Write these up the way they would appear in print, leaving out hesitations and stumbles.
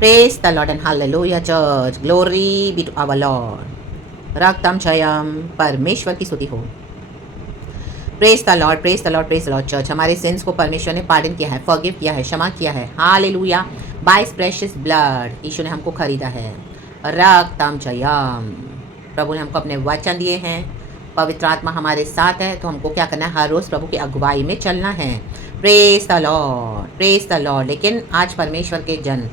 Praise the Lord and hallelujah church. Glory be to our Lord. रक्तम क्षयम परमेश्वर की स्तुति हो. Praise the Lord, praise the Lord, praise the Lord church. हमारे since को परमेश्वर ने पार्डन किया है, फॉरगिव किया है, क्षमा किया है. Hallelujah. By his precious blood यीशु ने हमको खरीदा है. रक्तम क्षयम. प्रभु ने हमको अपने वचन दिए हैं. पवित्र आत्मा हमारे साथ है, तो हमको क्या करना है? हर रोज़ प्रभु की अगुवाई में चलना है. Praise the Lord, praise the Lord. लेकिन आज परमेश्वर के जन,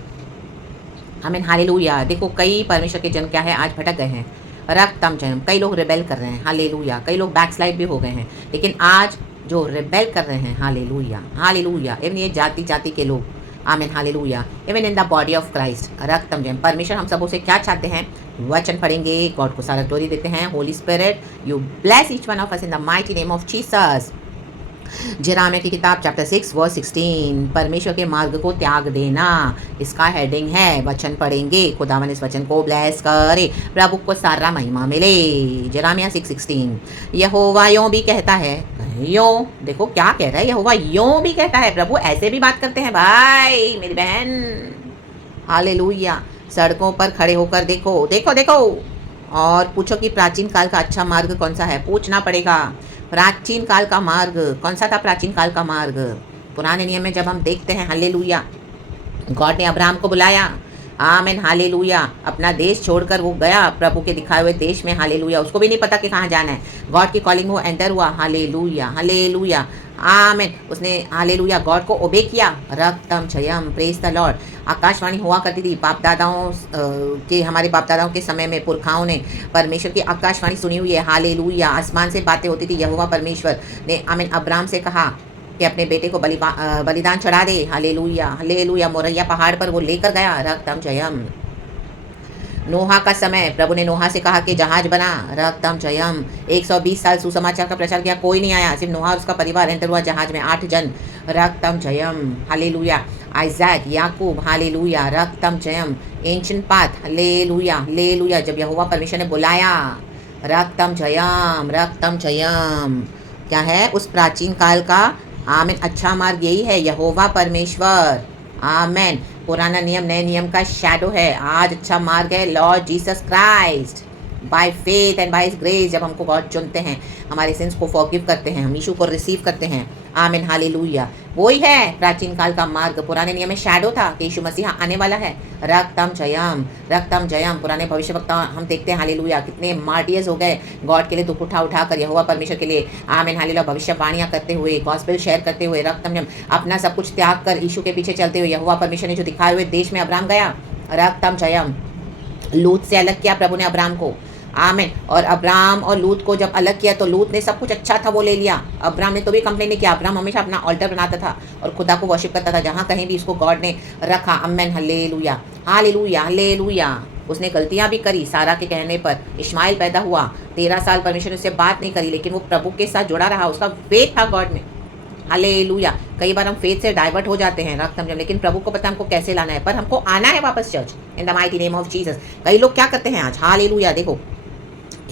आमीन, हालेलुया. देखो कई परमेश्वर के जन क्या है, आज भटक गए हैं. रक्तम जन्म, कई लोग रिबेल कर रहे हैं. हालेलुया. कई लोग बैकस्लाइड भी हो गए हैं. लेकिन आज जो रिबेल कर रहे हैं, हालेलुया, हालेलुया, इवन ये जाति जाति के लोग, आमीन, hallelujah, even in the body of Christ. रक्तम जन्म. परमेश्वर हम सबों से क्या चाहते हैं? वचन पढ़ेंगे, गॉड को सारा ग्लोरी देते हैं. Holy Spirit you bless each one of us in the mighty name of Jesus. Jeremiah की किताब चैप्टर 6 वर्स 16. परमेश्वर के मार्ग को त्याग देना, इसका हेडिंग है. वचन पढ़ेंगे, खुदावन इस वचन को ब्लेस करे, प्रभु को सारा महिमा मिले. जेरामिया 6:16. यहोवा यों भी कहता है. यों, देखो क्या कह रहा है यहोवा, यों भी कहता है. प्रभु ऐसे भी बात करते हैं भाई, मेरी बहन. हालेलुया. सड़कों पर खड़े होकर देखो, देखो, देखो और पूछो कि प्राचीन काल का अच्छा मार्ग कौन सा है. पूछना पड़ेगा. प्राचीन काल का मार्ग कौन सा था? प्राचीन काल का मार्ग पुराने नियम में जब हम देखते हैं, हालेलुया, गॉड ने अब्राहम को बुलाया. आमीन, हालेलुया. अपना देश छोड़कर वो गया प्रभु के दिखाए हुए देश में. हालेलुया. उसको भी नहीं पता कि कहाँ जाना है. गॉड की कॉलिंग वो एंटर हुआ. हालेलुया, हालेलुया, आमीन. उसने हालेलुया गॉड को ओबे किया. रक्तम क्षयम. Praise the Lord. आकाशवाणी हुआ करती थी बाप दादाओं के, हमारे बाप दादाओं के समय में पुरखाओं ने परमेश्वर की आकाशवाणी सुनी हुई है. हालेलुया. आसमान से बातें होती थी. यहोवा परमेश्वर ने, आमीन, अब्राहम से कहा कि अपने बेटे को बलिदान चढ़ा दे. Hallelujah, hallelujah. मोरैया पहाड़ पर वो लेकर गया. रक्तम जयम. नोहा का समय, प्रभु ने नोहा से कहा कि जहाज बना. रक्तम जयम. 120 साल सुसमाचार का प्रचार किया, कोई नहीं आया. सिर्फ नोहा और उसका परिवार एंटर हुआ जहाज में, 8 जन. रक्तम जयम. हालेलुया. आइजैक, याकूब, हालेलुया. रक्तम जयम. Ancient path, hallelujah, hallelujah. जब यहोवा परमेश्वर ने बुलाया, रक्तम जयम, रक्तम जयम. क्या है उस प्राचीन काल का? आमीन. अच्छा मार्ग यही है, यहोवा परमेश्वर. आमीन. पुराना नियम नए नियम का शैडो है. आज अच्छा मार्ग है, Lord Jesus Christ. By faith and by his grace, जब हमको गॉड चुनते हैं, हमारे सिंस को फॉरगिव करते हैं, हम यीशु को रिसीव करते हैं. आमीन, हालेलुया. वही है प्राचीन काल का मार्ग. पुराने नियम में शैडो था कि यीशु मसीह आने वाला है. रक्तम जयम, रक्तम जयम. पुराने भविष्यवक्ता हम देखते हैं, हालेलुया, कितने मार्टियर्स हो गए गॉड के लिए, दुख उठा कर यहोवा परमेश्वर के लिए. आमीन, हालेलुया. भविष्यवाणियाँ करते हुए, गॉस्पेल शेयर करते हुए, रक्तम जयम. अपना सब कुछ त्याग कर यीशु के पीछे चलते हुए, यहोवा परमेश्वर ने जो दिखाए हुए देश में अब्राहम गया. रक्तम जयम. लूत से अलग किया प्रभु ने अब्राहम को. आमीन. और अब्राहम और लूत को जब अलग किया तो लूत ने सब कुछ अच्छा था वो ले लिया. अब्राहम ने तो भी कंप्लेन नहीं किया. अब्राहम हमेशा अपना ऑल्टर बनाता था और खुदा को वर्शिप करता था जहाँ कहीं भी इसको गॉड ने रखा. Amen, hallelujah, hallelujah, hallelujah. उसने गलतियाँ भी करी. सारा के कहने पर इश्माइल पैदा हुआ. 13 साल परमेश्वर ने उससे बात नहीं करी, लेकिन वो प्रभु के साथ जुड़ा रहा. उसका फेथ था गॉड में. हालेलुया. कई बार हम फेथ से डाइवर्ट हो जाते हैं, रक्त समझ, लेकिन प्रभु को पता हमको कैसे लाना है, पर हमको आना है वापस church in the mighty name of Jesus. कई लोग क्या करते हैं आज, हालेलुया. देखो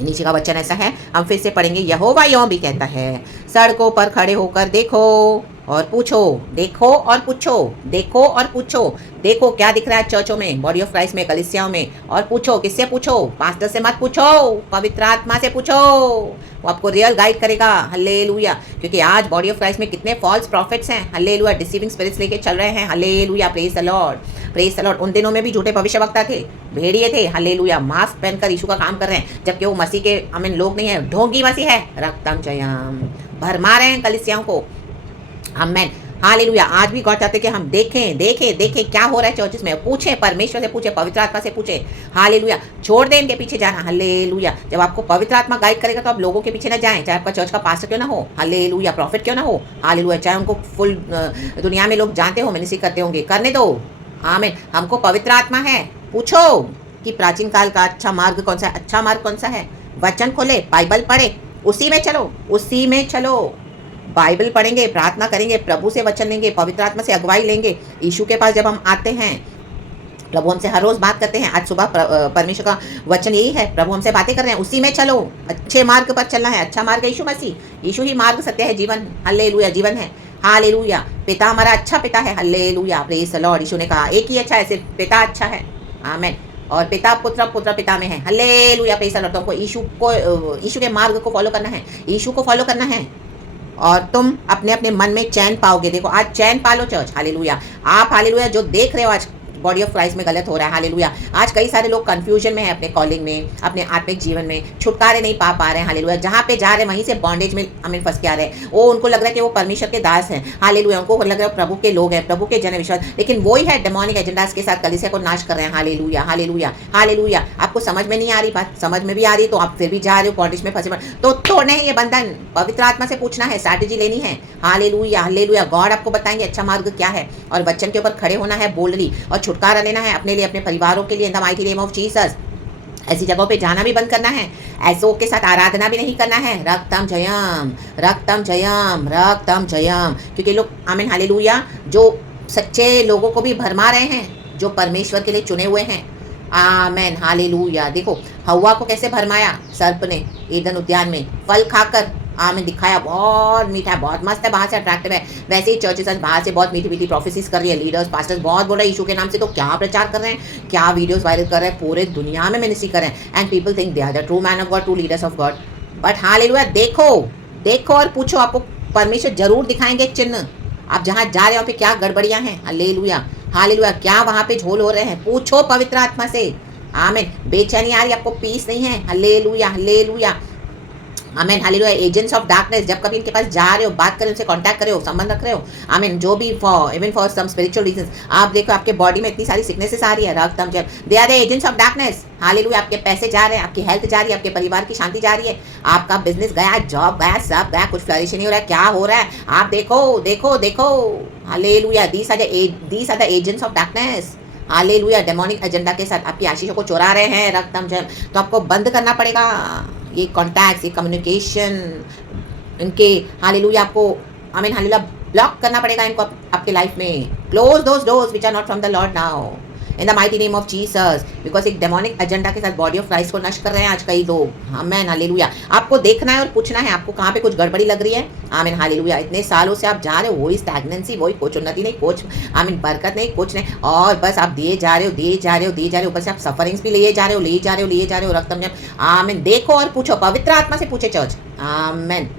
नीचे का वचन ऐसा है, हम फिर से पढ़ेंगे. यहोवा यों भी कहता है. सड़कों पर खड़े होकर देखो और पूछो, देखो और पूछो, देखो और पूछो. देखो क्या दिख रहा है चर्चों में, बॉडी ऑफ क्राइस्ट में, कलीसियाओं में. और पूछो, किससे पूछो? पास्टर से मत पूछो, पवित्र आत्मा से पूछो. वो आपको रियल गाइड करेगा. हालेलुया. क्योंकि आज बॉडी ऑफ क्राइस्ट में कितने फॉल्स प्रॉफिट्स हैं. हालेलुया. डिसीविंग स्पिरिट्स लेके चल रहे हैं. Hallelujah. Praise the Lord, praise the Lord. उन दिनों में भी झूठे भविष्यवक्ता थे, भेड़िए थे. हालेलुया. मास्क पहनकर यीशु का काम कर रहे हैं, जबकि वो मसीह के आमीन लोग नहीं है, ढोंगी मसीह है. रक्तम जयम. भरमा रहे हैं कलीसियाओं को. आमेन, हालेलुया. आज भी गॉड चाहते कि हम देखें, देखें, देखें क्या हो रहा है चर्चेस में. पूछें, परमेश्वर से पूछें, पवित्र आत्मा से पूछें. हालेलुया. छोड़ दें इनके पीछे जाना. हालेलुया. जब आपको पवित्र आत्मा गाइड करेगा तो आप लोगों के पीछे ना जाएं, चाहे आपका चर्च का पास्टर क्यों ना हो. हालेलुया. प्रॉफिट क्यों ना हो. हालेलुया. चाहे उनको फुल दुनिया में लोग जानते हो, मिनिस्ट्री करते होंगे, करने दो. आमीन. हमको पवित्र आत्मा है. पूछो कि प्राचीन काल का अच्छा मार्ग कौन सा है. अच्छा मार्ग कौन सा है? वचन खोले, बाइबल पढ़े, उसी में चलो, उसी में चलो. बाइबल पढ़ेंगे, प्रार्थना करेंगे, प्रभु से वचन लेंगे, पवित्र आत्मा से अगुवाई लेंगे. यीशु के पास जब हम आते हैं, प्रभु हमसे हर रोज़ बात करते हैं. आज सुबह परमेश्वर का वचन यही है, प्रभु हमसे बातें कर रहे हैं, उसी में चलो. अच्छे मार्ग पर चलना है. अच्छा मार्ग है यीशु मसीह. यीशु ही मार्ग, सत्य है, जीवन. हालेलुया. जीवन है. हालेलुया। पिता हमारा अच्छा पिता है, हालेलुया, प्रेज द लॉर्ड। यीशु ने कहा एक ही अच्छा है, सिर्फ पिता अच्छा है, आमेन। और पिता पुत्र, पुत्र पिता में है, हालेलुया, प्रेज द लॉर्ड। तुमको यीशु के मार्ग को फॉलो करना है, यीशु को फॉलो करना है, और तुम अपने अपने मन में चैन पाओगे। देखो आज चैन पालो चर्च, हालेलुया। आप हालेलुया जो देख रहे हो आज बॉडी ऑफ क्राइस्ट में गलत हो रहा है, हालेलुया। आज कई सारे लोग कंफ्यूजन में है अपने कॉलिंग में, अपने आत्मिक जीवन में, छुटकारे नहीं पा रहे हैं, हालेलुया। जहाँ पे जा रहे हैं वहीं से बॉन्डेज में हमें फंस के आ रहे हैं। वो उनको लग रहा है कि वो परमेश्वर के दास हैं, हालेलुया। उनको लग रहा है प्रभु के लोग हैं, प्रभु के जन विश्वास, लेकिन वही है डेमोनिक एजेंडास के साथ कलीसिया को नाश कर रहे हैं, हालेलुया, हालेलुया, हालेलुया। आपको समझ में नहीं आ रही बात, समझ में भी आ रही तो आप फिर भी जा रहे हो बॉन्डेज में फंसे, तो तोड़ने हैं ये बंधन। पवित्र आत्मा से पूछना है, स्ट्रैटेजी लेनी है, हालेलुया, हालेलुया। गॉड आपको बताएंगे अच्छा मार्ग क्या है, और वचन के ऊपर खड़े होना है बोल्डली, और छुटकारा लेना है अपने लिए, अपने परिवारों के लिए, इन the mighty name of Jesus. ऐसी जगहों पे जाना भी बंद करना है, ऐसों के साथ आराधना भी नहीं करना है। रक्तम जयम, रक्तम जयम, रक्तम जयम। क्योंकि लोग आमीन हालेलुया जो सच्चे लोगों को भी भरमा रहे हैं, जो परमेश्वर के लिए चुने हुए हैं, आमेन हालेलुया। देखो हवा को कैसे भरमाया सर्प ने ईदन उद्यान में, फल खाकर आमीन दिखाया, बहुत मीठा है, बहुत मस्त है, बाहर से अट्रैक्टिव है। वैसे ही चर्चेस आज बाहर से बहुत मीठी मीठी प्रोफेसीज कर रही है, लीडर्स पास्टर्स बहुत बोल रहे हैं यीशु के नाम से, तो क्या प्रचार कर रहे हैं, क्या वीडियोस वायरल कर रहे हैं, पूरे दुनिया में मिनिस्ट्री कर रहे हैं, and people think they are the true man of God, true leaders of God. But hallelujah देखो, देखो और पूछो, आपको परमेश्वर जरूर दिखाएंगे चिन्ह। आप जहाँ जा रहे हो पे क्या गड़बड़ियाँ हैं, हालेलुया, हालेलुया, क्या वहाँ पे झोल हो रहे हैं, पूछो पवित्र आत्मा से, आमीन। बेचैनी आ रही, आपको पीस नहीं है, हालेलुया, हालेलुया, आमीन हालेलुया। एजेंट्स ऑफ डार्कनेस, जब कभी इनके पास जा रहे हो, बात कर रहे हो, उनसे कांटेक्ट कर रहे हो, संबंध रख रहे हो, आमीन, जो भी for even for some spiritual reasons, आप देखो आपके बॉडी में इतनी सारी सिकनेसेस आ रही है, रक्तम जल, they are the agents of darkness, hallelujah. आपके पैसे जा रहे हैं, आपकी हेल्थ जा रही है, आपके परिवार की शांति जा रही है, आपका बिजनेस गया, जॉब गया, सब गया, कुछ फ्लरिश नहीं हो रहा है, क्या हो रहा है आप देखो, देखो, देखो, hallelujah. These are the agents of darkness, hallelujah. Demonic agenda के साथ आपकी आशीषों को चुरा रहे हैं, रक्तम जल, तो आपको बंद करना पड़ेगा ये कॉन्टैक्ट्स, ये कम्युनिकेशन इनके, हालेलुया। आपको आमीन हालेलुया ब्लॉक करना पड़ेगा इनको आपके लाइफ में। Close those doors which are not from the Lord now in the mighty name of Jesus, because एक डेमोनिक एजेंडा के साथ बॉडी ऑफ क्राइस्ट को नष्ट कर रहे हैं आज कई लोग, आमीन हालेलुया। आपको देखना है और पूछना है आपको कहाँ पे कुछ गड़बड़ी लग रही है, आमीन हालेलुया। इतने सालों से आप जा रहे हो, वही स्टैग्नेंसी, वही कुछ उन्नति नहीं, कुछ आमीन बरकत नहीं, कुछ नहीं, और बस आप दिए जा रहे हो, दिए जा रहे हो, दिए जा रहे हो, ऊपर से आप सफरिंग्स भी लिए जा रहे हो, लिए जा रहे हो, लिए जा रहे हो, रक्तम जब, आमीन। देखो और पूछो, पवित्र आत्मा से पूछे चर्च, आमीन।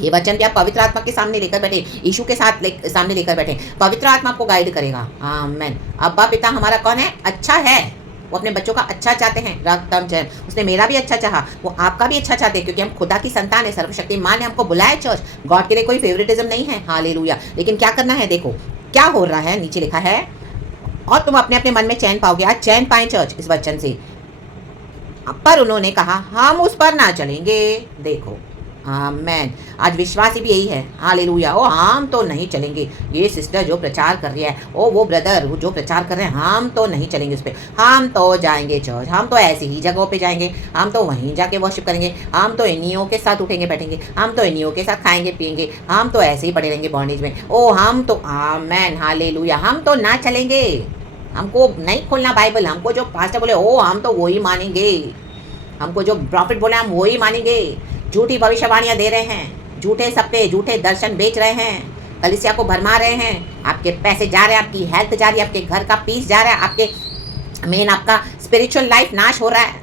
ये वचन भी आप पवित्र आत्मा के सामने लेकर बैठे, यीशु के साथ सामने लेकर बैठे, पवित्र आत्मा आपको गाइड करेगा, आमीन। अब्बा पिता हमारा कौन है, अच्छा है, वो अपने बच्चों का अच्छा चाहते हैं, रक्तम जन, उसने मेरा भी अच्छा चाहा, वो आपका भी अच्छा चाहते हैं, क्योंकि हम खुदा की संतान है, सर्वशक्तिमान ने हमको बुलाया चर्च। गॉड के लिए कोई फेवरेटिज्म नहीं है, हालेलुया। लेकिन क्या करना है, देखो क्या हो रहा है, नीचे लिखा है, और तुम अपने अपने मन में चैन पाओगे। आज चैन पाए चर्च इस वचन से, पर उन्होंने कहा हम उस पर ना चलेंगे। देखो आमेन, आज विश्वासी भी यही है, हालेलुया। ओ हम तो नहीं चलेंगे, ये सिस्टर जो प्रचार कर रही है, ओ वो ब्रदर जो प्रचार कर रहे हैं, हम तो नहीं चलेंगे उस पर, हम तो जाएंगे चर्च, हम तो ऐसी ही जगहों पे जाएंगे, हम तो वहीं जाके वर्शिप करेंगे, हम तो इन्हीं के साथ उठेंगे बैठेंगे, हम तो इन्हीं के साथ खाएंगे पिएंगे, हम तो ऐसे ही पड़े रहेंगे बॉन्डेज में। ओ हम तो आमेन हालेलुया, हम तो ना चलेंगे, हमको नहीं खोलना बाइबल, हमको जो पास्टर बोले ओ हम तो वही मानेंगे, हमको जो प्रॉफिट बोले हम वही मानेंगे। झूठी भविष्यवाणियाँ दे रहे हैं, झूठे सपने, झूठे दर्शन बेच रहे हैं, कलीसिया को भरमा रहे हैं, आपके पैसे जा रहे हैं, आपकी हेल्थ जा रही है, आपके घर का पीस जा रहा है, आपके मेन आपका स्पिरिचुअल लाइफ नाश हो रहा है,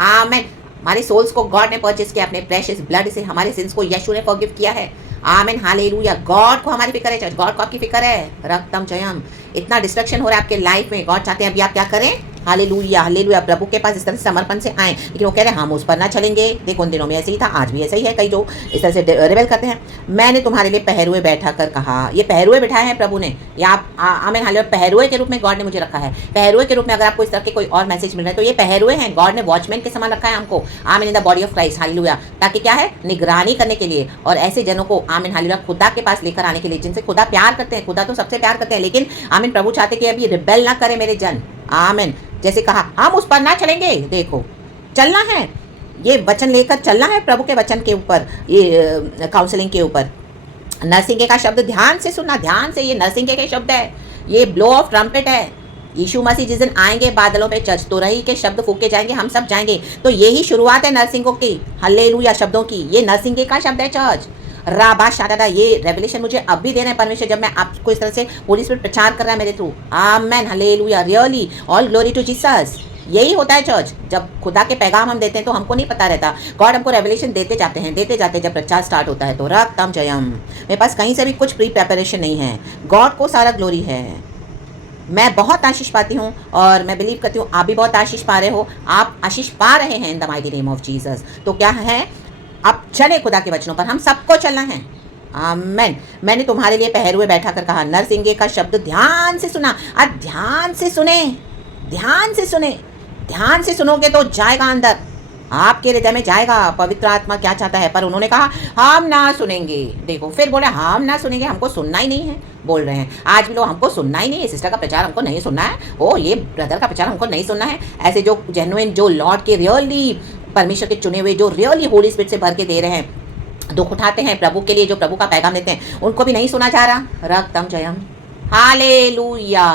आमीन। हमारी सोल्स को गॉड ने परचेस किया अपने प्रेशियस ब्लड से, हमारे सिंस को यीशु ने फॉरगिव किया है, आमीन हालेलुया। गॉड को हमारी फिक्र है चर्च, गॉड को आपकी फिक्र है, रक्तम जयम। इतना डिस्ट्रक्शन हो रहा है आपके लाइफ में, गॉड चाहते हैं अभी आप क्या करें, हालेलुया, हालेलुया। प्रभु के पास इस तरह से समर्पण से आए, लेकिन वो कह रहे हैं हम उस पर ना चलेंगे। देखो उन दिनों में ऐसे ही था, आज भी ऐसा ही है, कई जो इस तरह से रिबेल करते हैं। मैंने तुम्हारे लिए पहरुए बैठा कर कहा, ये पहरुए बिठाए हैं प्रभु ने, या आप आमीन हालेलुया, पहरुए के रूप में गॉड ने मुझे रखा है, पहरुए के रूप में। अगर आपको इस तरह के कोई और मैसेज मिल रहा है तो ये पहरुए हैं, गॉड ने वॉचमैन के समान रखा है हमको, आमीन, इन the body of Christ, hallelujah. ताकि क्या है, निगरानी करने के लिए, और ऐसे जनों को आमीन हालेलुया खुदा के पास लेकर आने के लिए, जिनसे खुदा प्यार करते हैं। खुदा तो सबसे प्यार करते हैं, लेकिन आमीन प्रभु चाहते कि अभी रिबेल ना करे मेरे जन, आमीन। जैसे कहा हम उस पर ना चलेंगे, देखो चलना है, ये वचन लेकर चलना है प्रभु के वचन के ऊपर, ये काउंसलिंग के ऊपर। नरसिंगे का शब्द ध्यान से सुनना, ध्यान से, ये नरसिंगे के शब्द है, ये ब्लो ऑफ ट्रम्पेट है। यीशु मसीह जिस दिन आएंगे बादलों पे चर्च, तो रही के शब्द फूके जाएंगे, हम सब जाएंगे, तो यही शुरुआत है नरसिंगों की, हालेलुया, शब्दों की। ये नरसिंगे का शब्द है चर्च, राबा शादादा, ये रेवलेशन मुझे अब भी दे रहे हैं परमेश्वर, जब मैं आपको इस तरह से होली स्पिरिट प्रचार कर रहा है मेरे through. Amen, hallelujah, really all glory to Jesus. यही होता है चर्च, जब खुदा के पैगाम हम देते हैं तो हमको नहीं पता रहता, गॉड हमको रेवलेशन देते जाते जब प्रचार स्टार्ट होता है तो रक्तम जयम। मेरे पास कहीं से भी कुछ प्री प्रेपरेशन नहीं है, गॉड को सारा ग्लोरी है। मैं बहुत आशीष पाती हूँ और मैं बिलीव करती हूँ आप भी बहुत आशीष पा रहे हो, आप आशीष पा रहे हैं इन the mighty name of Jesus. तो क्या है, अब चले खुदा के वचनों पर, हम सबको चलना है। आमेन। मैंने तुम्हारे लिए पहरे हुए बैठा कर कहा, नरसिंगे का शब्द ध्यान से सुना। ध्यान से सुने, ध्यान से सुने, ध्यान से सुनोगे तो जाएगा अंदर, आपके हृदय में जाएगा पवित्र आत्मा क्या चाहता है। पर उन्होंने कहा हम ना सुनेंगे। देखो फिर बोले हम ना सुनेंगे, हमको सुनना ही नहीं है, बोल रहे हैं आज भी लोग हमको सुनना ही नहीं है, सिस्टर का प्रचार हमको नहीं सुनना है, ओ ये ब्रदर का प्रचार हमको नहीं सुनना है। ऐसे जो जेन्युइन, जो लॉर्ड के रियली परमेश्वर के चुने हुए, जो रियली होली स्पिरिट से भर के दे रहे हैं, दुख उठाते हैं प्रभु के लिए, जो प्रभु का पैगाम देते हैं, उनको भी नहीं सुना जा रहा। रक्तम जयम, हालेलुया।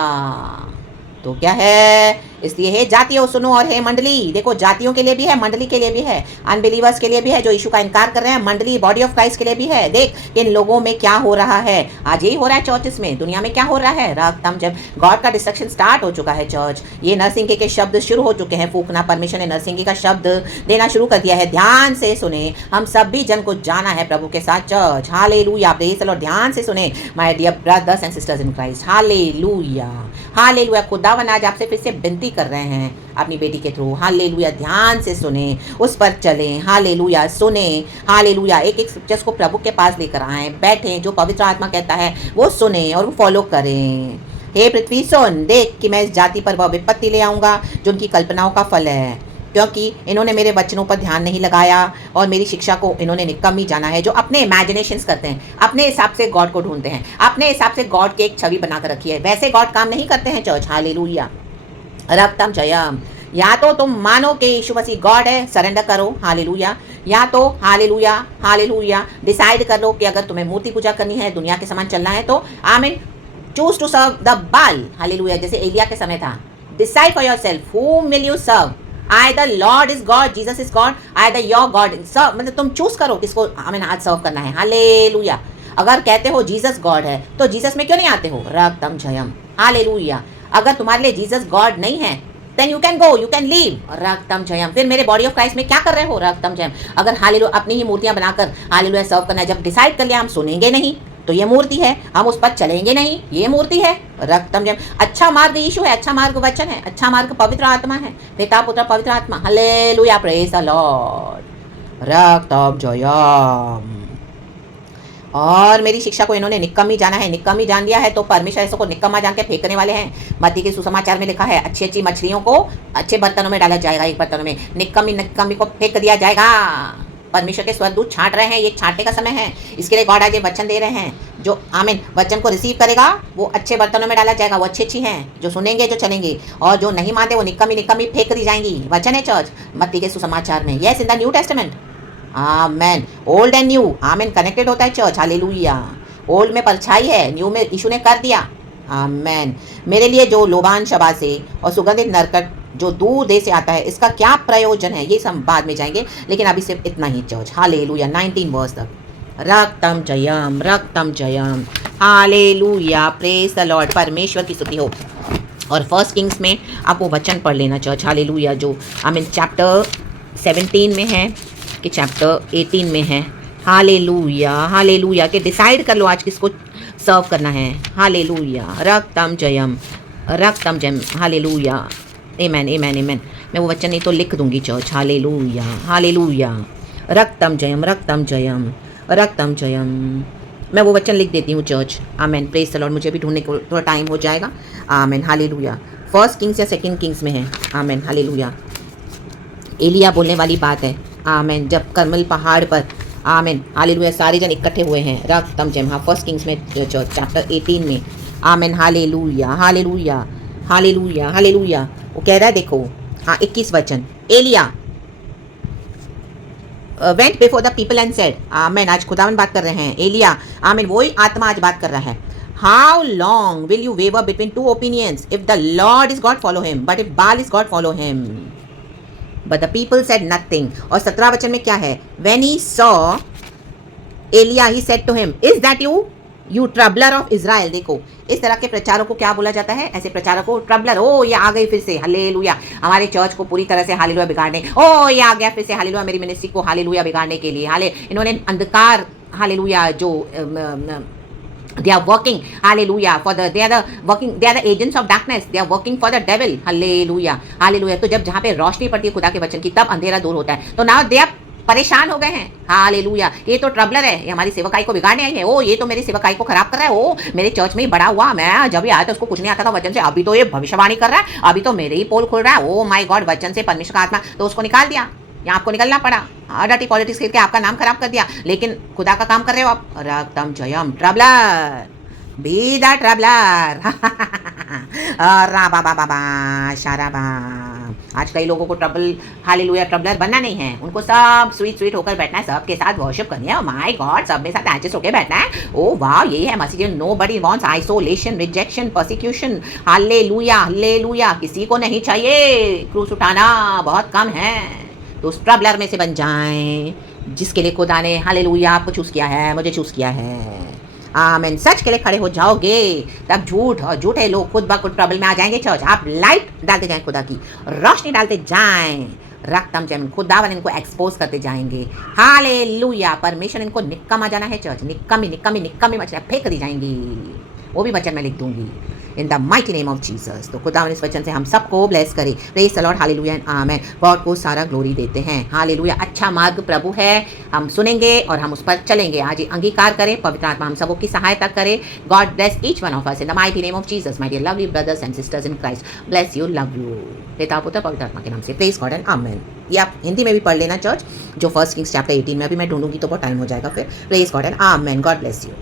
तो क्या है, इसलिए हे जातियों सुनो और हे मंडली, देखो जातियों के लिए भी है, मंडली के लिए भी है, अनबिलीवर्स के लिए भी है, जो यीशु का इनकार कर रहे हैं, मंडली बॉडी ऑफ क्राइस्ट के लिए भी है। देख इन लोगों में क्या हो रहा है, आज यही हो रहा है चर्चेस में, दुनिया में क्या हो रहा है। रक्तम जब गॉड का डिस्ट्रक्शन स्टार्ट हो चुका है चर्च, ये नरसिंगे के शब्द शुरू हो चुके हैं फूकना, परमेश्वर ने नरसिंगे का शब्द देना शुरू कर दिया है। ध्यान से सुने, हम सभी जन को जाना है प्रभु के साथ church. Hallelujah, praise the Lord. ध्यान से सुने my dear brothers and sisters in Christ. Hallelujah, hallelujah. खुदावन आज आपसे फिर से विनती कर रहे हैं अपनी बेटी के थ्रू। हालेलुया, ध्यान से सुने, उस पर चलें। हालेलुया, सुने। हालेलुया, एक एक स्क्रिप्चर्स को प्रभु के पास लेकर आएं, बैठें, जो पवित्र आत्मा कहता है वो सुने और वो फॉलो करें। हे पृथ्वी सुन, देख कि मैं इस जाति पर वह विपत्ति ले आऊँगा जो उनकी कल्पनाओं का फल है, क्योंकि इन्होंने मेरे वचनों पर ध्यान नहीं लगाया और मेरी शिक्षा को इन्होंने निकम्मी जाना है। जो अपने इमेजिनेशंस करते हैं, अपने हिसाब से गॉड को ढूंढते हैं, अपने हिसाब से गॉड की एक छवि बनाकर रखी है, वैसे गॉड काम नहीं करते हैं चर्च। हालेलुया, रक्तम जयम। या तो तुम मानो कि यीशु मसीह गॉड है, सरेंडर करो। हालेलुया। या तो हालेलुया, हालेलुया, डिसाइड कर लो कि अगर तुम्हें मूर्ति पूजा करनी है, दुनिया के समान चलना है, तो आमीन, चूज टू सर्व द बाल। हालेलुया, जैसे एलिया के समय था। Decide for yourself whom will you serve, either Lord is God, Jesus is God, either your God। मतलब तुम चूज करो किसको हमें आज सर्व करना है। हालेलुया। अगर कहते हो जीसस गॉड है तो जीसस में क्यों नहीं आते हो। रक्तम जयम, हालेलुया। अगर तुम्हारे लिए जीसस गॉड नहीं है, then you can go, you can leave. रक्तम जयम। फिर मेरे बॉडी ऑफ क्राइस्ट में क्या कर रहे हो। रक्तम जयम। अगर हालेलुया अपनी ही मूर्तियां बनाकर हालेलुया सर्व करना है, जब डिसाइड कर लिया हम सुनेंगे नहीं तो ये मूर्ति है, हम उस पर चलेंगे नहीं, ये मूर्ति है। रक्तम जयम। अच्छा मार्ग यीशु है, अच्छा मार्ग वचन है, अच्छा मार्ग पवित्र आत्मा है, पिता पुत्र पवित्र आत्मा। Hallelujah, praise the Lord. रक्तम जयम। और मेरी शिक्षा को इन्होंने निकम्मी जाना है। निकम्मी जान लिया है तो परमेश्वर ऐसों को निकम्मा जान के फेंकने वाले हैं। मत्ती के सुसमाचार में लिखा है, अच्छी अच्छी मछलियों को अच्छे बर्तनों में डाला जाएगा, एक बर्तनों में निकम्मी को फेंक दिया जाएगा। परमेश्वर के स्वर्गदूत छांट रहे हैं, ये छांटने का समय है। इसके लिए गॉड आज ये वचन दे रहे हैं, जो आमीन वचन को रिसीव करेगा वो अच्छे बर्तनों में डाला जाएगा, वो अच्छी हैं, जो सुनेंगे, जो चलेंगे, और जो नहीं मानते वो निकम्मी फेंक दी जाएंगी। वचन है चर्च, मत्ती के सुसमाचार में। Yes, in the new testament. Amen. Old and new, amen, connected होता है चर्च। हालेलुया। ओल्ड में परछाई है, न्यू में यीशु ने कर दिया। आमेन। मेरे लिए जो लोबान शबा से और सुगंधित नरकट जो दूर देश से आता है, इसका क्या प्रयोजन है, ये सब बाद में जाएंगे, लेकिन अभी सिर्फ इतना ही चर्च। हालेलुया। 19 वर्स तक। रक्तम जयम, रक्तम जयम। Hallelujah, praise the Lord. परमेश्वर की स्तुति हो। और फर्स्ट किंग्स में आप वो वचन पढ़ लेना चर्च। हालेलुया, जो आमीन चैप्टर 17 में है कि चैप्टर 18 में है। हालेलुया, हालेलुया, के डिसाइड कर लो आज किसको सर्व करना है। हालेलुया, रक्तम जयम, रक्तम जयम। Hallelujah, amen, amen, amen. मैं वो वचन नहीं तो लिख दूंगी चर्च। हालेलुया, हालेलुया, रक्तम जयम, रक्तम जयम, रक्तम जयम। मैं वो वचन लिख देती हूँ church. Amen, praise the Lord. मुझे भी ढूंढने को थोड़ा टाइम हो जाएगा। Amen, hallelujah. फर्स्ट किंग्स या सेकंड किंग्स में है। आमेन, हालेलुया। एलिया बोलने वाली बात है। आमेन, जब करमल पहाड़ पर, आमेन, हालेलुया, सारे जन इकट्ठे हुए हैं। रक्तम जयम। हाँ, फर्स्ट किंग्स में चैप्टर 18 में। Amen, hallelujah, hallelujah, hallelujah, hallelujah. वो कह रहा है, देखो, हाँ, 21 वचन। Elijah went before the people and said, amen, आज खुदावन बात कर रहे हैं। एलिया, आमेन, वही आत्मा आज बात कर रहा है। How long will you waver between two opinions? If the Lord is God follow him, but if Baal is God follow him. But the people said nothing. और 17 वचन में क्या है? When he saw Elijah he said to him, is that you troubler of Israel. देखो इस तरह के प्रचारक को क्या बोला जाता है, ऐसे प्रचारक को ट्रबलर। ओ ये आ गई फिर से, हालेलुया, हमारे चर्च को पूरी तरह से हालेलुया बिगाड़ने। ओ ये आ गया फिर से हालेलुया, मेरी मिनिस्ट्री को हालेलुया बिगाड़ने के लिए। हाले इन्होंने अंधकार हालेलुया जो they are working hallelujah for they are the agents of darkness, they are working for the devil, hallelujah hallelujah। तो जब जहाँ पे रोशनी पड़ती है खुदा के वचन की तब अंधेरा दूर होता है। तो नाउ दे आर परेशान हो गए हैं, हालेलुया, ये तो ट्रबलर है, ये हमारी सेवकाई को बिगाड़ने आई है। ओ ये तो मेरी सेवकाई को खराब कर रहा है। ओ मेरे चर्च में ही बड़ा हुआ, मैं जब भी आया था उसको कुछ नहीं आता था वचन से, अभी तो ये भविष्यवाणी कर रहा है, अभी तो मेरे ही पोल खोल रहा है। ओ माय गॉड, वचन से परमेश्वर का आत्मा, तो उसको निकाल दिया या आपको निकलना पड़ा, डर्टी पॉलिटिक्स करके आपका नाम खराब कर दिया। लेकिन खुदा का काम कर रहे हो आप, रक्तम जयम, ट्रबलर बी द ट्रबलर। शाराबा। आज कई लोगों को ट्रबल हालेलुया ट्रबलर बनना नहीं है, उनको सब स्वीट स्वीट होकर बैठना है, सबके साथ वर्शिप करनी है। माय गॉड, सब में साथ एडजस्ट होकर बैठना है। ओ वाह, यही है मसीह। Nobody wants isolation, rejection, persecution. Hallelujah hallelujah, किसी को नहीं चाहिए क्रूस उठाना, बहुत कम है। तो उस ट्रबलर में से बन जाएं जिसके लिए खुदा ने हालेलुया आपको चूज किया है, मुझे चूज किया है। आमीन। सच के लिए खड़े हो जाओगे तब झूठ और झूठे लोग खुद ब खुद ट्रबल में आ जाएंगे। चर्च आप लाइट डालते जाएं, खुदा की रोशनी डालते जाएं, रक्तम जमीन खुदावन इनको एक्सपोज करते जाएंगे। हालेलुया, परमेश्वर इनको निक्कम आ जाना है। चर्च निक्कमी निक्कमी निक्कमी मछलियाँ फेंक दी जाएंगी, वो भी वचन में लिख दूंगी इन the mighty name of Jesus. तो खुदा इस वचन से हम सबको ब्लेस करे। Praise the Lord, hallelujah and amen. God को सारा ग्लोरी देते हैं। हालेलुया, अच्छा मार्ग प्रभु है, हम सुनेंगे और हम उस पर चलेंगे। आज ही अंगीकार करें, पवित्र आत्मा हम सबों की सहायता करे। God bless each one of us in the mighty name of Jesus. My dear lovely brothers and sisters in Christ, bless you, love you. पिता पुत्र पवित्र आत्मा के नाम से, प्रेज गॉड एंड आमेन। ये आप हिंदी में भी पढ़ लेना चर्च, जो फर्स्ट किंग्स चैप्टर 18 में भी मैं ढूंढूंगी तो बहुत टाइम हो जाएगा फिर। Praise God and amen. God bless you.